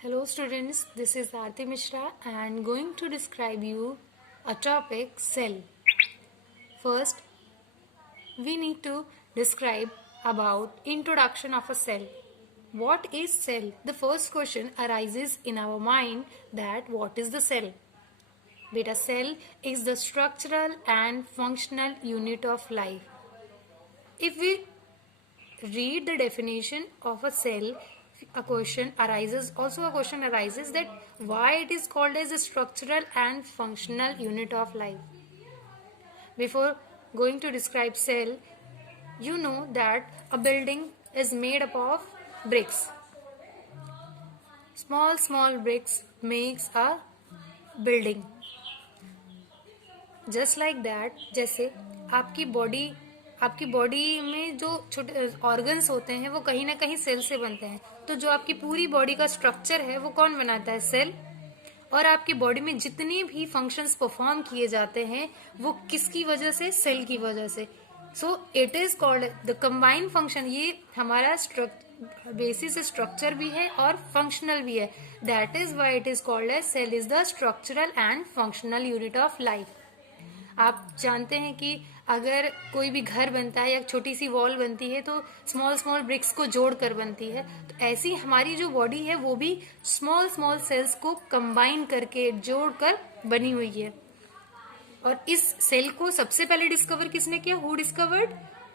Hello students, this is Aarti Mishra and going to describe you a topic cell. First, we need to describe about introduction of a cell. What is cell? The first question arises in our mind that what is the cell? Beta cell is the structural and functional unit of life. If we read the definition of a cell, a question arises that why it is called as a structural and functional unit of life. Before going to describe cell, you know that a building is made up of bricks. Small bricks makes a building. Just like that, जैसे आपकी body में जो छोटे organs होते हैं वो कहीं ना कहीं सेल से बनते हैं. तो जो आपकी पूरी बॉडी का स्ट्रक्चर है वो कौन बनाता है? सेल. और आपकी बॉडी में जितने भी फंक्शंस परफॉर्म किए जाते हैं वो किसकी वजह से? सेल की वजह से. So it is called the combined function. ये हमारा बेसिस स्ट्रक्चर भी है और फंक्शनल भी है. That is why it is called as cell is the structural and functional unit of life. आप जानते हैं कि अगर कोई भी घर बनता है या छोटी सी वॉल बनती है तो स्मॉल ब्रिक्स को जोड़कर बनती है. तो ऐसी हमारी जो बॉडी है वो भी स्मॉल सेल्स को कंबाइन करके जोड़कर बनी हुई है. और इस सेल को सबसे पहले डिस्कवर किसने किया? Who discovered?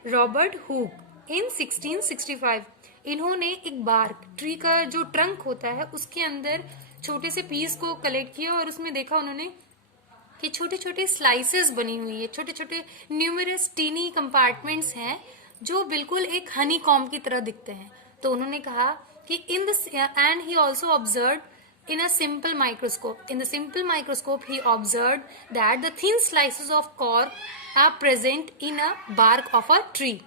रॉबर्ट हुक इन 1665. इन्होंने एक बार्क ट्री का जो ट्रंक होता है उसके अंदर छोटे से पीस को कलेक्ट किया और उसमें देखा उन्होंने कि छोटे छोटे स्लाइसेस बनी हुई है. छोटे छोटे न्यूमरस टीनी कंपार्टमेंट्स हैं जो बिल्कुल एक हनी कॉम की तरह दिखते हैं. तो उन्होंने कहा कि in the and he also observe in a simple microscope. In the simple microscope, he observed that the thin slices of cork are present in a bark of a tree.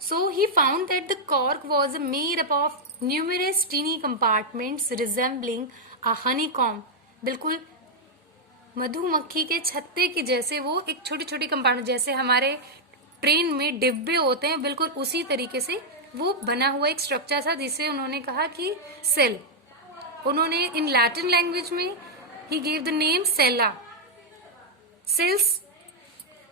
So he found that the cork was made up of numerous teeny compartments resembling a honeycomb. बिल्कुल मधुमक्खी के छत्ते की जैसे वो एक छोटी छोटी कंपार्टमेंट, जैसे हमारे ट्रेन में डिब्बे होते हैं, बिल्कुल उसी तरीके से वो बना हुआ एक स्ट्रक्चर था जिसे उन्होंने कहा कि सेल. उन्होंने इन लैटिन लैंग्वेज में he gave the name cella. Cells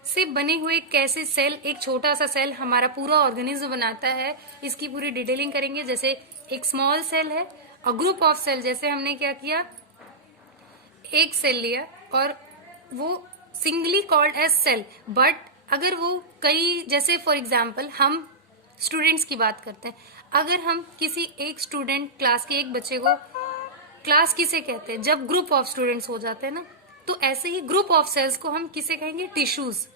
से बने हुए कैसे सेल, एक छोटा सा सेल हमारा पूरा ऑर्गेनिज्म बनाता है, इसकी पूरी डिटेलिंग करेंगे. जैसे एक स्मॉल सेल है, अ ग्रुप ऑफ सेल. जैसे हमने क्या किया, एक सेल लिया और वो singly called as cell. But अगर वो कई, जैसे फॉर एग्जाम्पल हम स्टूडेंट्स की बात करते हैं, अगर हम किसी एक स्टूडेंट क्लास के एक बच्चे को, क्लास किसे कहते हैं? जब ग्रुप ऑफ स्टूडेंट्स हो जाते हैं ना, तो ऐसे ही ग्रुप ऑफ सेल्स को हम किसे कहेंगे? Tissues.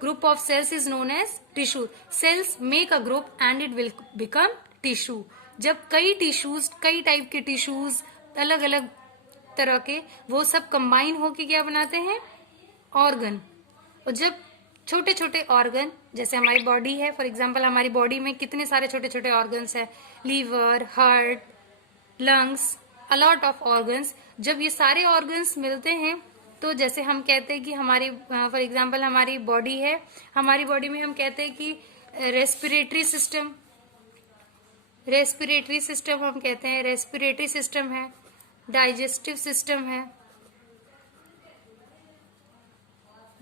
Group of cells is known as tissue. Cells make a group and it will become tissue. जब कई टिश्यूज, कई टाइप के टिश्यूज, अलग अलग तरह के, वो सब कंबाइन होके क्या बनाते हैं? ऑर्गन. और जब छोटे छोटे ऑर्गन, जैसे हमारी बॉडी है, फॉर एग्जाम्पल हमारी बॉडी में कितने सारे छोटे छोटे ऑर्गन्स है, liver, heart, lungs, a lot of organs. जब ये सारे ऑर्गन्स मिलते हैं तो जैसे हम कहते हैं कि हमारी, फॉर एग्जांपल हमारी बॉडी है, हमारी बॉडी में हम कहते हैं कि रेस्पिरेटरी सिस्टम हम कहते हैं, रेस्पिरेटरी सिस्टम है, डाइजेस्टिव सिस्टम है,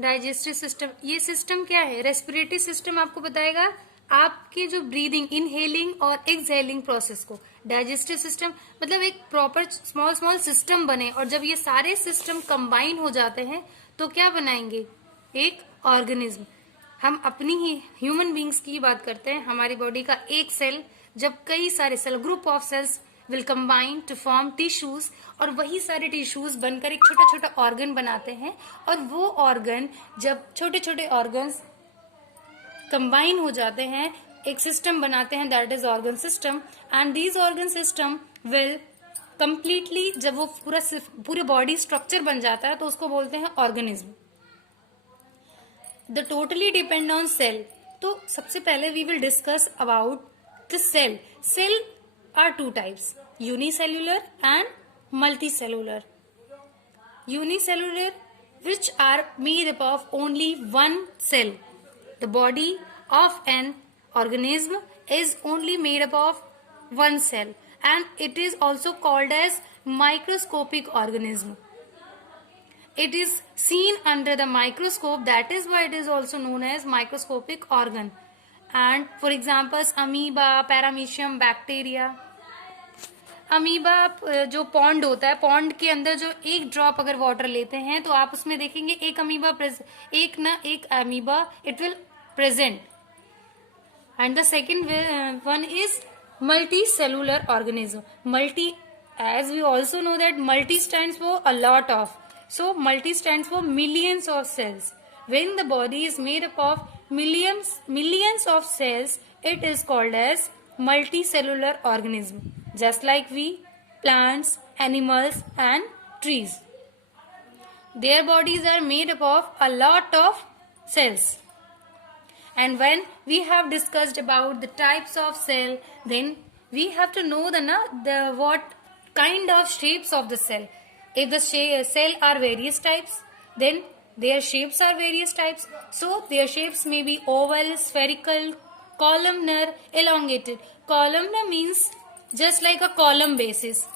डाइजेस्टिव सिस्टम. ये सिस्टम क्या है? रेस्पिरेटरी सिस्टम आपको बताएगा आपकी जो ब्रीदिंग, इनहेलिंग और एक्सहेलिंग प्रोसेस को. डाइजेस्टिव सिस्टम मतलब एक प्रॉपर स्मॉल सिस्टम बने, और जब ये सारे सिस्टम कंबाइन हो जाते हैं तो क्या बनाएंगे? एक ऑर्गेनिज्म. हम अपनी ही ह्यूमन बींग्स की बात करते हैं. हमारी बॉडी का एक सेल, जब कई सारे cell, group of cells will combine to form tissues, और वही सारे टिश्यूज बनकर एक छोटा छोटा ऑर्गन बनाते हैं. और वो ऑर्गन, जब छोटे छोटे ऑर्गन्स कंबाइन हो जाते हैं, एक सिस्टम बनाते हैं, that is organ system. And these organ system will completely, जब वो पूरे बॉडी स्ट्रक्चर बन जाता है तो उसको बोलते हैं organism. The totally depend on cell. तो सबसे पहले we will discuss about the cell. Cell are two types, unicellular and multicellular. Unicellular which are made up of only one cell. The body of an organism is only made up of one cell. and it is also called as microscopic organism. It is seen under the microscope, that is why it is also known as microscopic organ. And for examples, amoeba, paramecium, bacteria. Amoeba जो pond होता है, pond के अंदर जो एक drop अगर water लेते हैं तो आप उसमें देखेंगे एक amoeba it will present. And the second one is multi cellular organism. Multi, as we also know that multi stands for a lot of, so multi stands for millions of cells. When the body is made up of millions of cells, it is called as multicellular organism, just like we, plants, animals and trees. Their bodies are made up of a lot of cells. And when we have discussed about the types of cell, then we have to know the what kind of shapes of the cell. If the cell are various types, then their shapes are various types. So their shapes may be oval, spherical, columnar, elongated. Columnar means just like a column basis.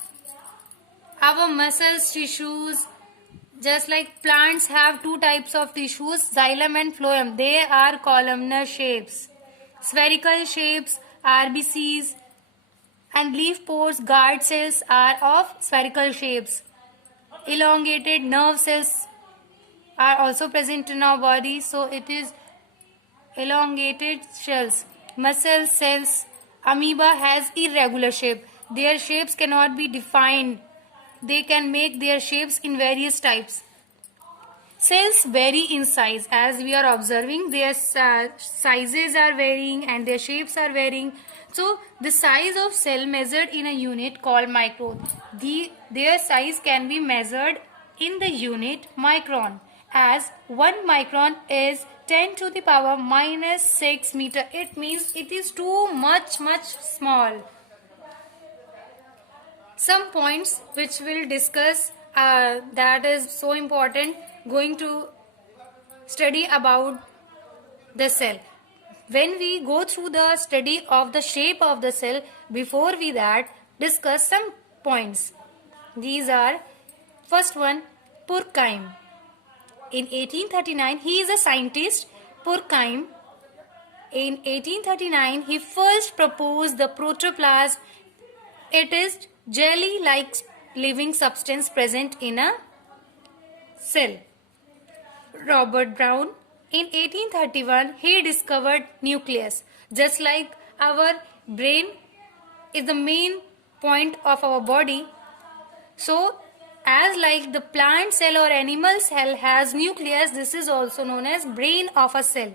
Our muscles, tissues, just like plants have two types of tissues, xylem and phloem. They are columnar shapes. Spherical shapes, RBCs, and leaf pores, guard cells are of spherical shapes. Elongated nerve cells are also present in our body, so it is elongated cells. Muscle cells, amoeba has irregular shape. Their shapes cannot be defined. They can make their shapes in various types. Cells vary in size. As we are observing, their sizes are varying and their shapes are varying. So the size of cell measured in a unit called micron. Their size can be measured in the unit micron, as 1 micron is 10 to the power minus 6 meter. It means it is too much small. Some points which we'll discuss that is so important going to study about the cell. When we go through the study of the shape of the cell, before we that discuss some points. These are, first one, Purkheim. In 1839, he is a scientist, Purkheim. In 1839, he first proposed the protoplasm. It is jelly-like living substance present in a cell. Robert Brown. In 1831, he discovered nucleus. Just like our brain is the main point of our body, so as like the plant cell or animal cell has nucleus, this is also known as brain of a cell.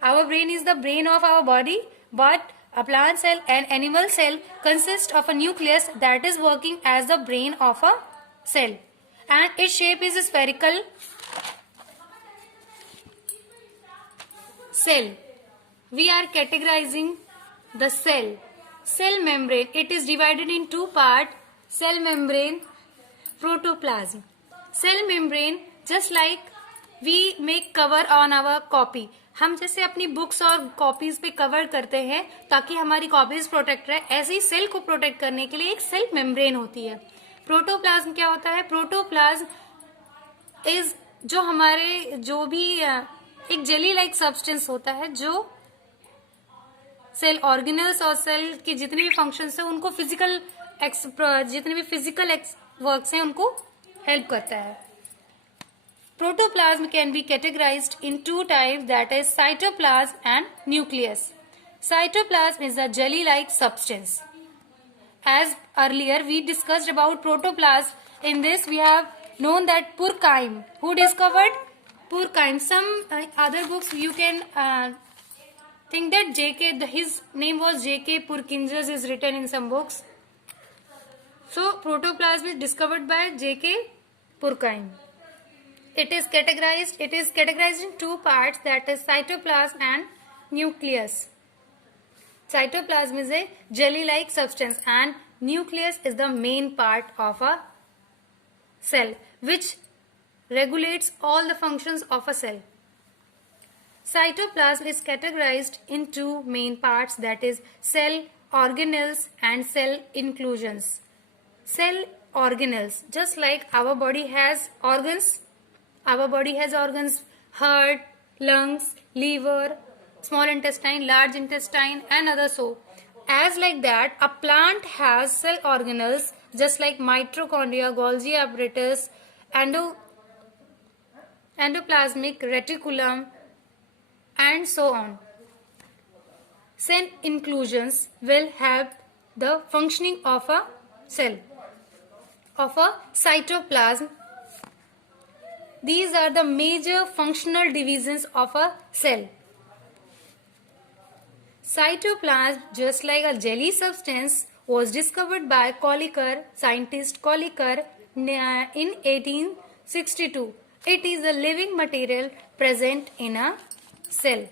Our brain is the brain of our body, but a plant cell and animal cell consist of a nucleus that is working as the brain of a cell, and its shape is spherical. Cell. We are categorizing the cell. Cell membrane. It is divided in two parts. Cell membrane, protoplasm. Cell membrane, just like we make cover on our copy. हम जैसे अपनी books और copies पे cover करते हैं ताकि हमारी copies protect रहे, ऐसे ही सेल को प्रोटेक्ट करने के लिए एक सेल मेम्ब्रेन होती है. प्रोटोप्लाज्म क्या होता है? प्रोटोप्लाज्म इज जो हमारे जो भी एक जेली लाइक सब्सटेंस होता है जो सेल ऑर्गेनल्स और सेल के जितने भी फंक्शंस हैं उनको जितने भी फिजिकल वर्क्स हैं उनको हेल्प करता है. Protoplasm can be categorized in two types, that is cytoplasm and nucleus. Cytoplasm is a jelly-like substance. As earlier we discussed about protoplasm, in this we have known that Purkheim. Who discovered? Purkheim. Some other books you can think that his name was J.K. Purkinje is written in some books. So protoplasm is discovered by J.K. Purkheim. It is categorized in two parts, that is cytoplasm and nucleus. Cytoplasm is a jelly-like substance and nucleus is the main part of a cell which regulates all the functions of a cell. Cytoplasm is categorized in two main parts, that is cell organelles and cell inclusions. Cell organelles, just like our body has organs, heart, lungs, liver, small intestine, large intestine, and other. So as like that, a plant has cell organelles just like mitochondria, Golgi apparatus, endoplasmic reticulum, and so on. Cell inclusions will have the functioning of a cell, of a cytoplasm. These are the major functional divisions of a cell. Cytoplasm, just like a jelly substance, was discovered by scientist Kolliker in 1862. It is a living material present in a cell.